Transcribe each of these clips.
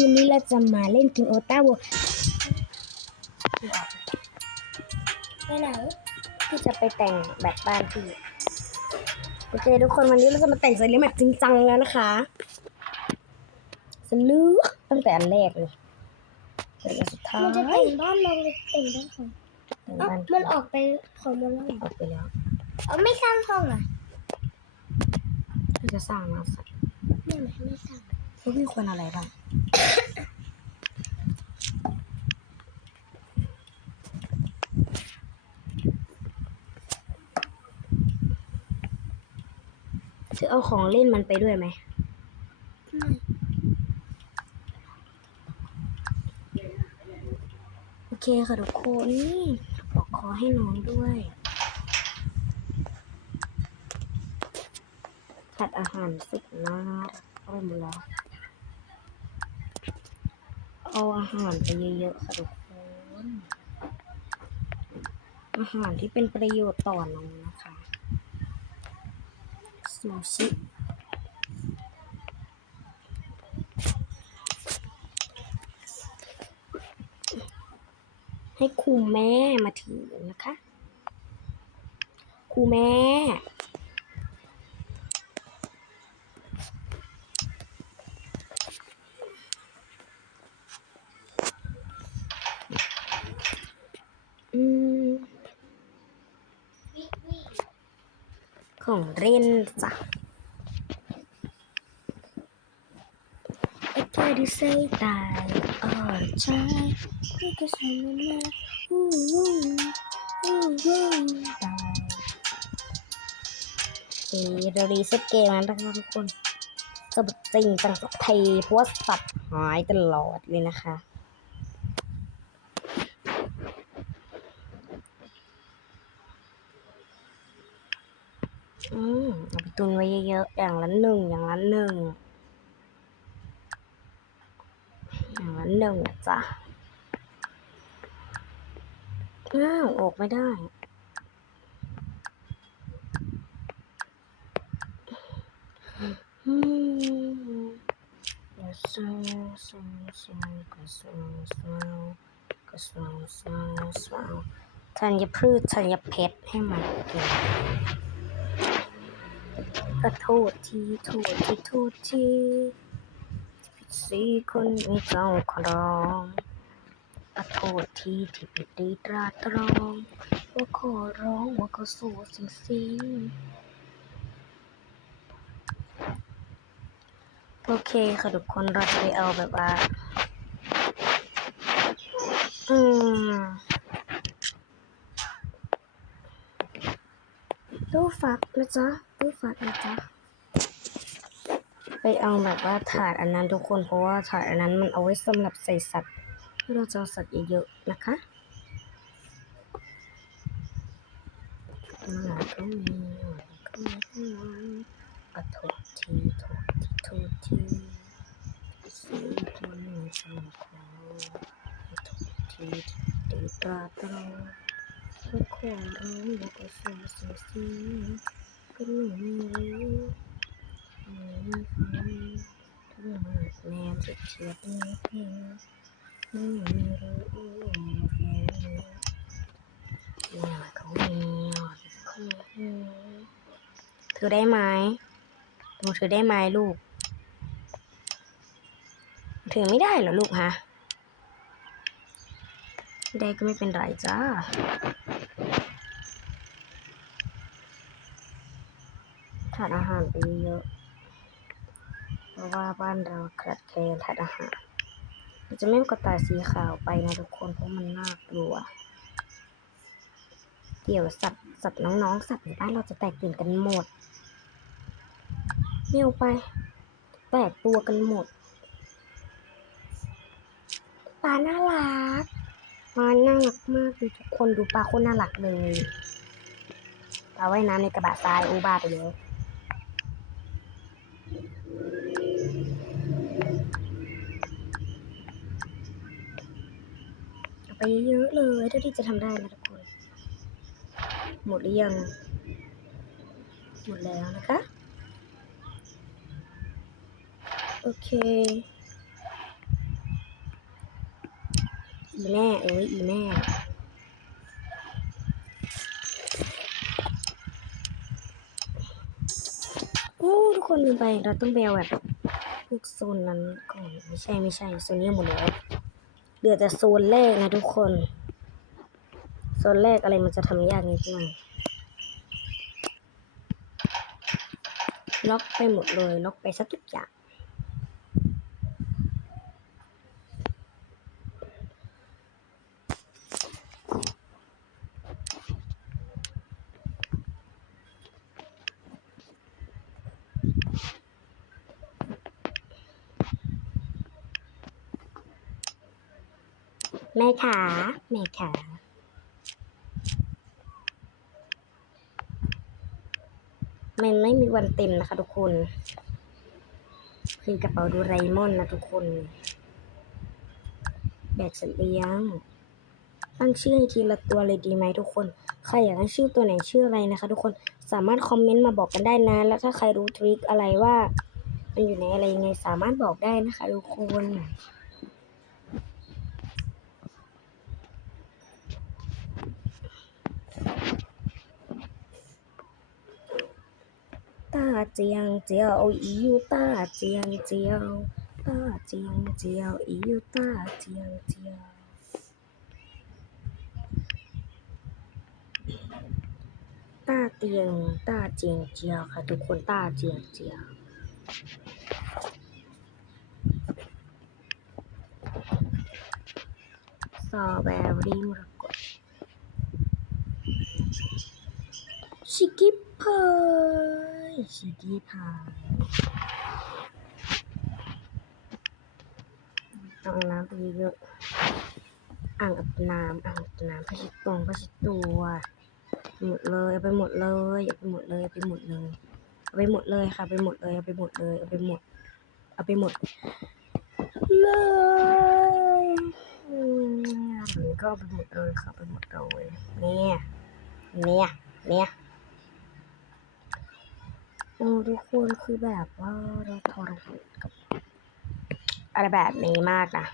วันนี้เราจะมาเล่นกินโอต้าโวไปไหนที่จะไปแต่งแบบบ้านพี่โอเคทุกคนวันนี้เราจะมาแต่งสไลด์แบบจริงจังแล้วนะคะสลือตั้งแต่อันแรกเลยจนอันสุดท้ายมันจะแต่งบ้านเราเลยแต่งบ้านของแต่งเอ้าบ้านมันออกไปของมันแล้วเหรอออกไปแล้วเอาไม่สร้างห้องอะก็จะสร้างมาสักนี่มันไม่สร้างพวกพี่ควรอะไรบ้าง จะเอาของเล่นมันไปด้วยไหมไม่โอเคค่ะทุกคนบอกขอให้น้องด้วยผัดอาหารสุดน่ารักเอาไปหมดแล้ว เอาอาหารไปเยอะๆค่ะทุกคนอาหารที่เป็นประโยชน์ต่อน้องนะคะซูชิให้ครูแม่มาถือนะคะครูแม่ อืม ของ เล่นจ้ะไอ้เธอที่ใส่ตายอ่อนใจไม่ก็ใส่มันมาอู้วู้อู้วู้ตายเอ้ยเรารีเซ็ตเกมแล้วนะคะทุกคนจะแบบจริงจังสักทีเพราะว่าสัตว์หายตลอดเลยนะคะ อืม เอาไปตุนไว้เยอะๆ อย่างละหนึ่ง อย่างละหนึ่ง อย่างละหนึ่งนะจ๊ะอ้าวออกไม่ได้อืมกระสาวสาวสาวกระสาวสาวกระสาวสาวสาวธัญพืชธัญเพชรให้มันกิน ก็โทษทีโทษทีโทษทีผิดสีคนมีเจ้าครองก็โทษทีที่ผิดดีตราตรองว่าขอร้องว่าก็สู้สิงสิงโอเคค่ะทุกคนเราจะไปเอาแบบว่า อืมตู้ฟักนะจ๊ะ ตู้ฟักนะจ๊ะไปเอาแบบว่าถาดอันนั้นทุกคนเพราะว่าถาดอันนั้นมันเอาไว้สำหรับใส่สัตว์เราจะสัตว์เยอะๆนะคะอ่าก็มีก็มีข้างหลังอะโทษทีโทษทีโทษทีสิ่งที่ไม่ชอบเขาโทษทีตีตราตรองก็ขอร้องบอกว่า สูสีสีก็ไม่รู้ไม่ฟังถ้าหากแนมจะเฉียดนิดเดียวไม่รู้แฟนเนี่ยเขามีหอดคู่ถือได้ไหมหนูถือได้ไหมลูก ถือไม่ได้เหรอลูกฮะ ได้ก็ไม่เป็นไรจ้า ทานอาหารไปเยอะเพราะว่าบ้านเราขาดแคลนทานอาหารจะไม่กระต่ายสีขาวไปนะทุกคนเพราะมันน่ากลัว เดี๋ยวสัตว์สัตว์น้องๆ สัตว์ในบ้านเราจะแตกตื่นกันหมดไม่เอาไป แตกตัวกันหมดปลาน่ารักปลาน่ารักมากทุกคนดูปลาโคนน่ารักเลยปลาว่ายน้ำในกระบะทรายอูบาไปเลย เอาไปเยอะๆเลยเท่าที่จะทำได้นะทุกคน หมดหรือยัง หมดแล้วนะคะ โอเค อีแม่เอ้ยอีแม่โอ้ทุกคนลืมไปเราต้องไปเอาแบบพวกโซนนั้นก่อนไม่ใช่ไม่ใช่โซนนี้หมดแล้ว ลือแต่โซนแรกนะทุกคน โซนแรกอะไรมันจะทำยากนิดหน่อยล็อกไปหมดเลย ล็อกไปสักทุกอย่าง แม่ขาแม่ขามันไม่มีวันเต็มนะคะทุกคน คือกระเป๋าดูไรมอนนะทุกคน แบกสัตว์เลี้ยง ตั้งชื่อให้ทีละตัวเลยดีไหมทุกคน ใครอยากให้งชื่อตัวไหนชื่ออะไรนะคะทุกคน สามารถคอมเมนต์มาบอกกันได้นะ แล้วถ้าใครรู้ทริคอะไรว่า มันอยู่ในอะไรยังไงสามารถบอกได้นะคะทุกคน เจียงเจียวอีอยู่ตาเจียงเจียวตาเจียงเจียวอีอยู่ตาเจียงเจียวตาเตียงตาเจียงเจียวค่ะทุกคนตาเจียงเจียวสอเบอรี่มรกตชิคกี้พาย ชิกี้พายอ่างน้ำไปเยอะอ่างอาบน้ำอ่างอาบน้ำผ้าเช็ดตรงผ้าเช็ดตัวหมดเลยเอาไปหมดเลยเอาไปหมดเลยเอาไปหมดเลยเอาไปหมดเลยค่ะเอาไปหมดเลยเอาไปหมดเลยเอาไปหมดเอาไปหมดเลยอืมอันนี้ก็ไปหมดเลยค่ะเอาไปหมดเลยเนี่ยเนี่ยเนี่ย โอ้ทุกคนคือแบบว่าเราทรหดกับอะไรแบบนี้มากนะ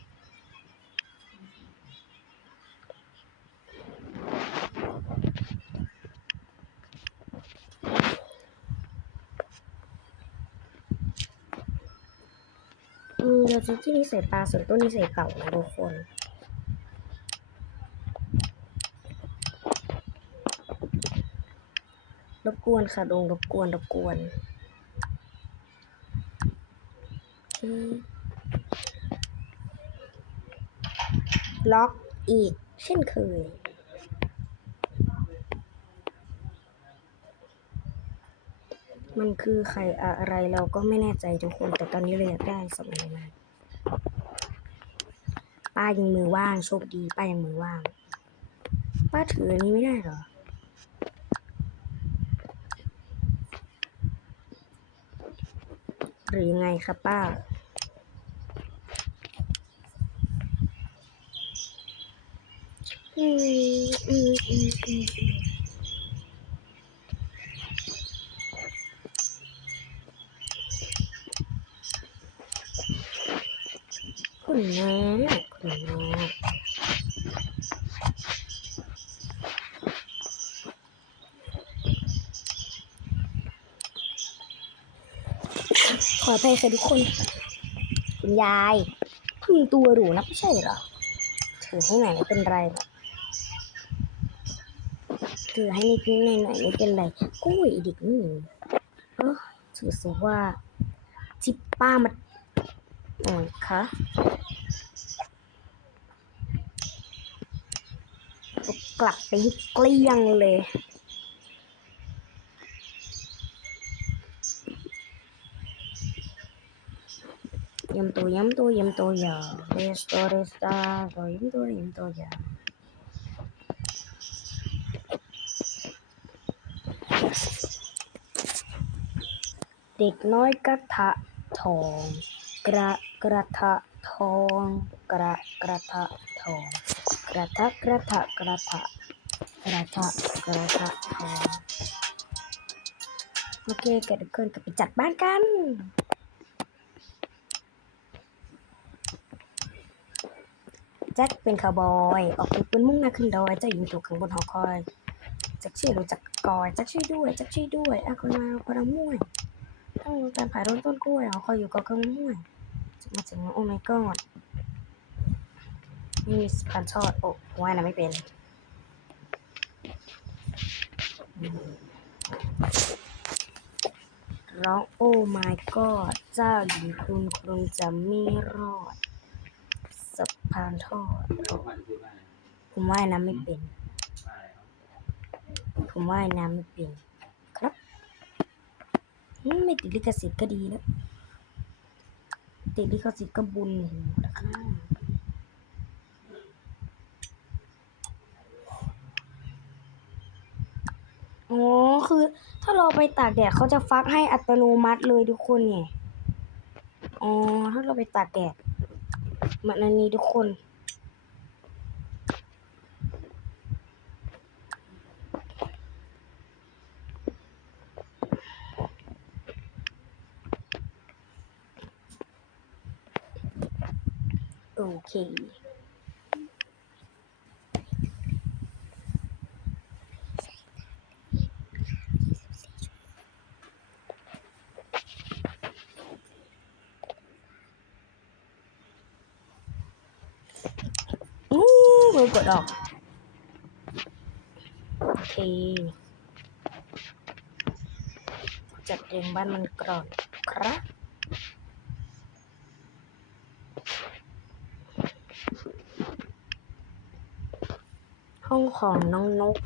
อืมเดี๋ยวจะที่นี่ใส่ปลาส่วนต้นนี้ใส่เต่านะทุกคน รบ กวนค่ะดงรบกวนรบกวนล็อกอีกเช่นเคย มันคือไข่อะไรเราก็ไม่แน่ใจทุกคน แต่ตอนนี้เราอยากได้สมัยมากป้ายังมือว่างโชคดีป้ายังมือว่าง ป้าถืออันนี้ไม่ได้เหรอ หรือยังไงครับป้า อืมอืมอืมอืมคุณแม่คุณแม่ขออ ภัยค่ะทุกคน คุณยายพึ่งตัวหรูนะไม่ใช่เหรอถือให้หน่อยไม่เป็นไรหรอกถือให้นิดนิดหน่อยหน่อยไม่เป็นไรกุ้ยเด็กนี่เออถือซะว่าที่ป้ามาโอ้ยคะกลับไปเกลี้ยงเลย ยำตัวยำตัวยำตัวยาเรสโตเรสตาตัวยำตัวยำตัวยาเด็กน้อยกระทะทองกระกระทะทองกระกระทะทองกระทะกระทะกระทะกระทะกระทะทองโอเคแกทุกคนกลับไปจัดบ้านกัน แจ็คเป็นคาวบอย ออกถือปืนมุ่งหน้าขึ้นดอยเจ้าหญิงถูกขังบนหอคอยแจ็คช่วยรู้จักกอยแจ็คช่วยด้วยแจ็คช่วยด้วยอาคนมาพลังม่วยต้องการผ่ายร่นต้นกล้วยหอคอยอยู่กาะกลางม่วยจะมาถึงโอ้ my god นี่มีสะพานทอดโอ้ว่ายน้ำไม่เป็นร้องโอ้ my god เจ้าหญิงคุณคงจะไม่รอด พานทอดแล้วมันพูดว่าไงผมว่ายน้ำไม่เป็นว่าอะไรครับผมว่ายน้ำไม่เป็น ครับอืมไม่ติดลิขสิทธิ์ก็ดีแล้วติดลิขสิทธิ์ก็บุญหูนะครับอ๋อคือถ้าเราไปตากแดดเขาจะฟักให้อัตโนมัติเลยทุกคนเนี่ย อ๋อ ถ้าเราไปตากแดดเห มือนอันนี้ทุกคนโอเค อู้มือ กดออก โอเค จัดเรียงบ้านมันกรอนครับห้องของน้องนก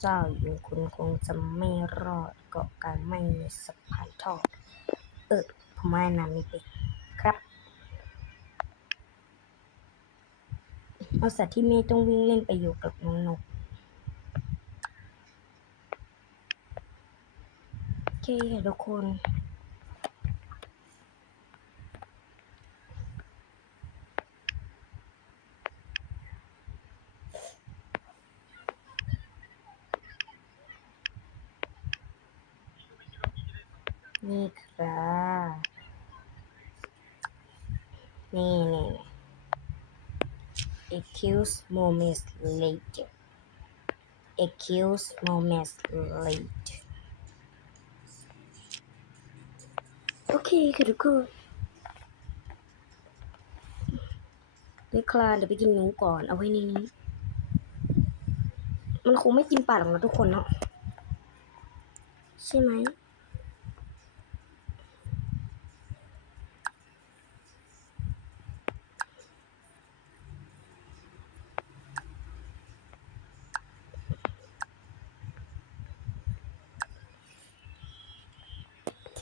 เจ้าอยู่คุณคงจะไม่รอดเกาะกลารไม่มีสะพานทอด เออผมว่ายน้ำไม่เป็นครับเอาสัตว์ที่ไม่ต้องวิ่งเล่นไปอยู่กับน้องนกโอเคทุกคน นี่ครับนี่นี่ accuse moments later accuse moments later โอเคค่ะทุกคนเดี๋ยวคลานเดี๋ยวไปกินหนูก่อน เอาไว้ในนี้ มันคงไม่กินปลาหรอกนะทุกคนเนาะใช่ไหม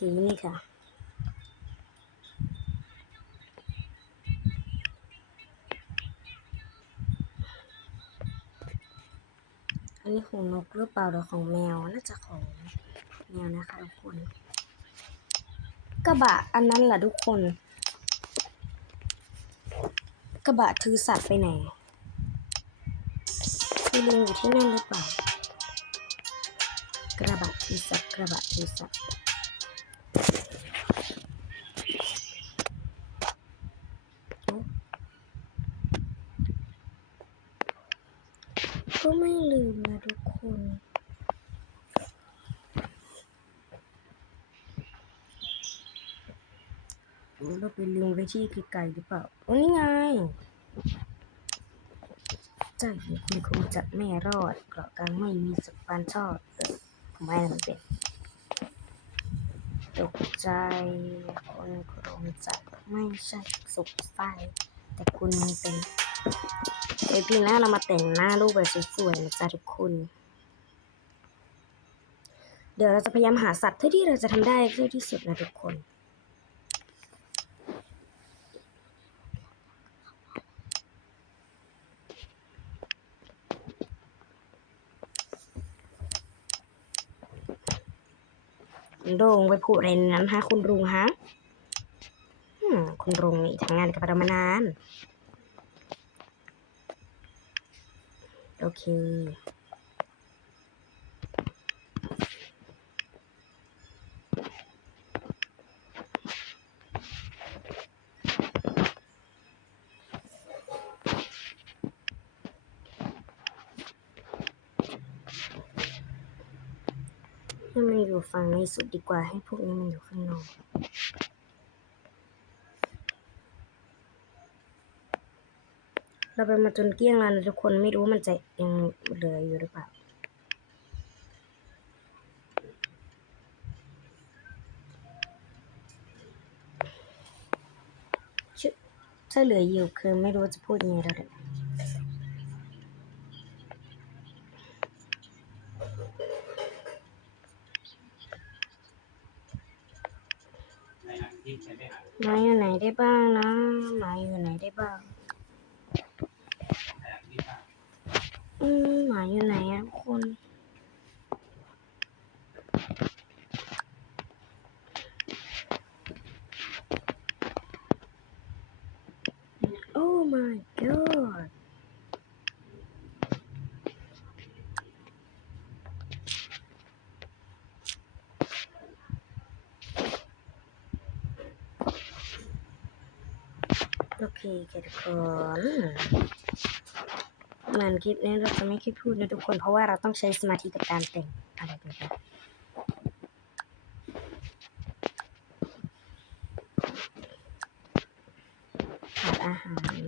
ีนี่ค่ะ อันนี้ของนกหรือเปล่าหรือของแมว น่าจะของแมวนะคะทุกคน กระบะอันนั้นแหละทุกคน กระบะถือสัตว์ไปไหนคือลิงอยู่ที่นั่นหรือเปล่ากระบะถือสัตว์กระบะถือสัตว์ ก็ไม่ลืมนะทุกคน เราไปลืมไว้ที่ไกลๆหรือเปล่า โอ้นี่ไงเจ้าหญิงคุณคงจะไม่รอดเกราะกลางไม่มีสปานชอบเออทำไมมันเป็นตกใจคนคงจะไม่ใช่สุขไฟแต่คุณเป็นเอ้ยพี่หน้าเรามาแต่งหน้ารูปแบบสวยๆนะจ๊ะทุกคน เดี๋ยวเราจะพยายามหาสัตว์เท่าที่เราจะทำได้เท่าที่สุดนะทุกคน โด่งไปพูดอะไรในนั้นฮะ คุณรุงฮะคุณรุงนี่ทำงานกับเรามานาน โอเค ให้มันอยู่ฝั่งใน สุดดีกว่าให้พวกนี้มันอยู่ข้างนอกเราไปมาจนเกลี้ยงแล้วนะทุกคนไม่รู้มันจะยังเหลืออยู่หรือเปล่าถ้าเหลืออยู่คือไม่รู้จะพูดยังไงแล้วแหละ ในอันที่ใช้ไม่อ่าน หมาอยู่ ไหนได้บ้างนะ หมาอยู่ไหนได้บ้างในอันที่อ่านอืมหมาอยู่ไหนอะทุกคน โอ้ my god โอ เคค่ะทุกคนเหมือนคลิปนี้เราจะไม่คิดพูดนะทุกคน เพราะว่าเราต้องใช้สมาธิกับการแต่งอะไรแบบนี้ขาดอาหาร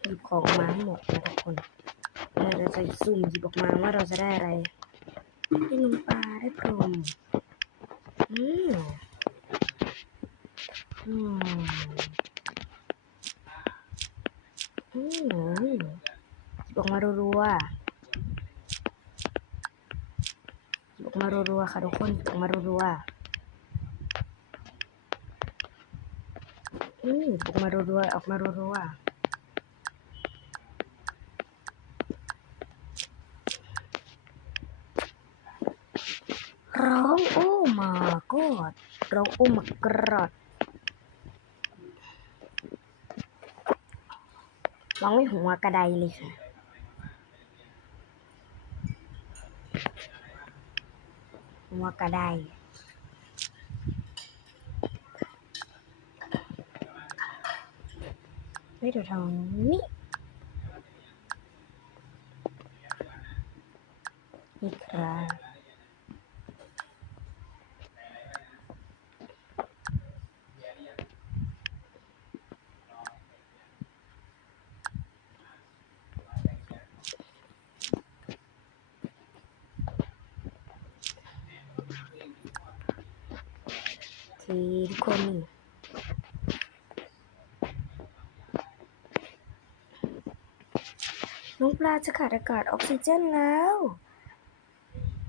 หยิบของออกมาให้หมดนะทุกคนเราจะซุ่มหยิบออกมาว่าเราจะได้อะไรได้น้ำปลาได้พรม อืมอืมอืมบออกมารัวๆบออกมารัวๆค่ะทุกคนบออกมารัวๆอืมบออกมารัวๆออกมารัวๆ ร้องโอ้มากอดร้องโอ้มากรอดร้องไม่หัวกระไดเลยค่ะหัวกระไดเฮ้ยเดี๋ยวทางนี้นี่ครับ ทีทุกคนนี่น้องปลาจะขาดอากาศออกซิเจนแล้ว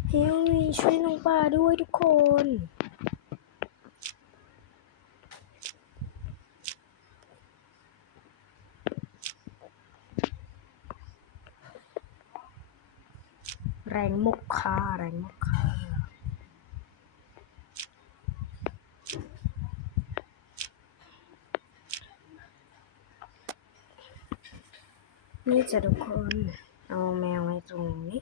เฮลมีช่วยน้องปลาด้วยทุกคน แรงมกคาแรงมกคา นี่จะทุกคน เอาแมวไว้ตรงนี้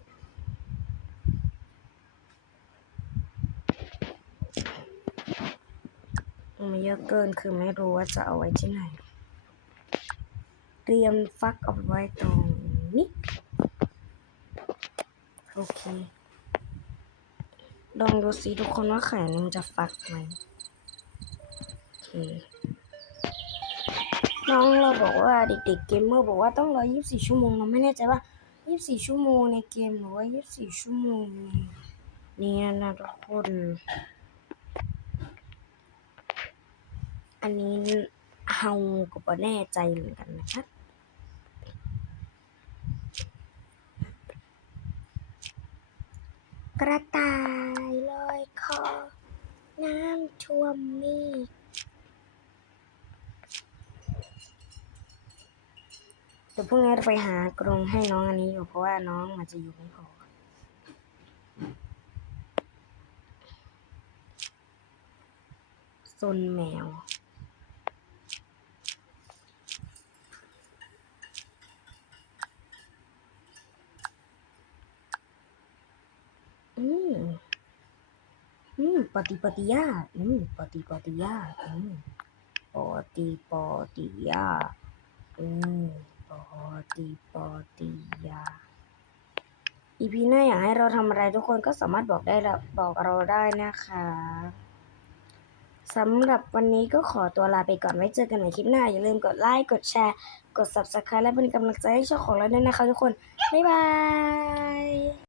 มันเยอะเกินคือไม่รู้ว่าจะเอาไว้ที่ไหน เตรียมฟักเอาไว้ตรงนี้ โอเคลองดูสิทุกคนว่าไข่นี้มันจะฟักไหมโอเค น้องเราบอกว่าเด็กๆเกมเมอร์บอกว่าต้องรอ 24 ชั่วโมงเราไม่แน่ใจว่า 24 ชั่วโมงในเกมหรือว่า 24 ชั่วโมงนเนี่ยนะทุกคน อันนี้เฮาก็บ่แน่ใจเหมือนกันนะครับกระต่ายลอยคอ น้ำท่วมมี ดเดี๋ยวพรุ่งนี้เราไปหากรงให้น้องอันนี้อยู่เพราะว่าน้องมันจะอยู่ไม่พอซนแมวอืมอืมปฏิปฏิญาอืมปฏิปฏิญาอืมปฏิปฏิญาอืม ปอตีปอตียาอีพีหน้าอยากให้เราทำอะไรทุกคนก็สามารถบอกได้ละบอกเราได้นะคะสำหรับวันนี้ก็ขอตัวลาไปก่อนไว้เจอกันใหม่คลิปหน้า อย่าลืมกดไลค์กดแชร์ กด subscribe และเป็นกำลังใจให้ช่องของเราด้วยนะคะทุกคน บ๊ายบาย